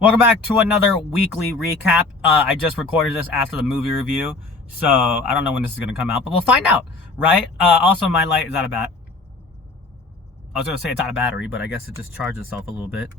Welcome back to another weekly recap. I just recorded this after the movie review, so I don't know when this is going to come out, but we'll find out, right? Also, my light is out of I was going to say it's out of battery, but I guess it just charged itself a little bit.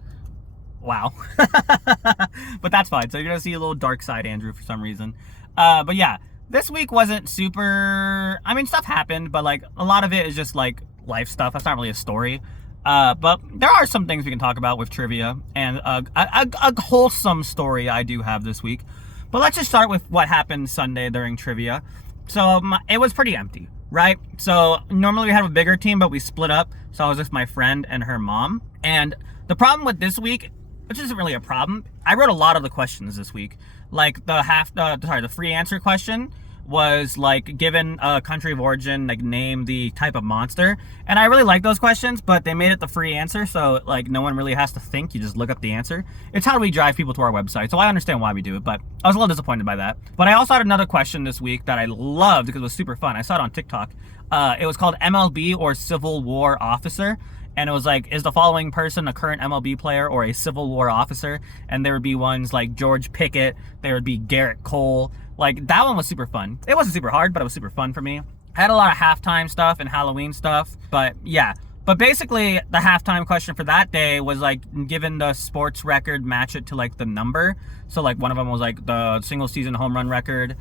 Wow. But that's fine. So you're going to see a little dark side, Andrew, for some reason. But yeah, this week wasn't super... I mean, stuff happened, but like a lot of it is just like life stuff. That's not really a story. But there are some things we can talk about with trivia, and a wholesome story I do have this week. But let's just start with what happened Sunday during trivia. So it was pretty empty, right? So normally we have a bigger team, but we split up. So I was with my friend and her mom. And the problem with this week, which isn't really a problem, I wrote a lot of the questions this week. Like the free answer question was like, given a country of origin, like name the type of monster. And I really like those questions, but they made it the free answer, so like no one really has to think. You just look up the answer. It's how we drive people to our website, so I understand why we do it, but I was a little disappointed by that. But I also had another question this week that I loved because it was super fun. I saw it on TikTok. It was called MLB or Civil War Officer. And it was like, is the following person a current MLB player or a Civil War officer? And there would be ones like George Pickett, there would be Garrett Cole. Like, that one was super fun. It wasn't super hard, but it was super fun for me. I had a lot of halftime stuff and Halloween stuff, but yeah. But basically, the halftime question for that day was like, given the sports record, match it to like the number. So like one of them was like the single season home run record,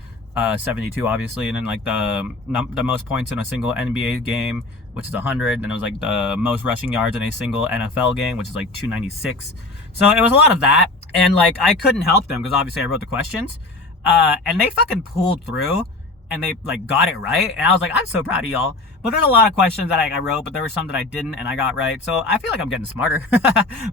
72 obviously, and then like the most points in a single NBA game, which is 100, and it was like the most rushing yards in a single NFL game, which is like 296. So it was a lot of that, and like I couldn't help them because obviously I wrote the questions, and they fucking pulled through, and they like got it right, and I was like, I'm so proud of y'all. But there's a lot of questions that I wrote, but there were some that I didn't and I got right, so I feel like I'm getting smarter.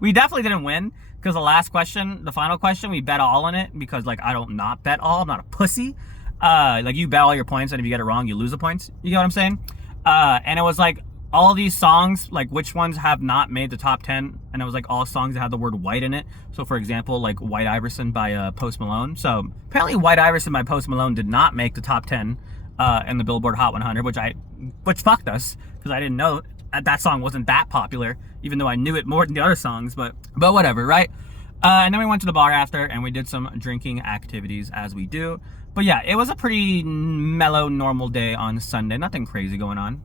We definitely didn't win because the last question, the final question, we bet all on it because like I don't not bet all. I'm not a pussy. Like you bet all your points, and if you get it wrong, you lose the points. You get what I'm saying? And it was like all these songs, like which ones have not made the top 10, and it was like all songs that had the word white in it. So for example, like White Iverson by Post Malone. So apparently White Iverson by Post Malone did not make the top 10 in the Billboard Hot 100, which fucked us because I didn't know that song wasn't that popular, even though I knew it more than the other songs. But whatever, right? And then we went to the bar after, and we did some drinking activities as we do. But yeah, it was a pretty mellow, normal day on Sunday. Nothing crazy going on.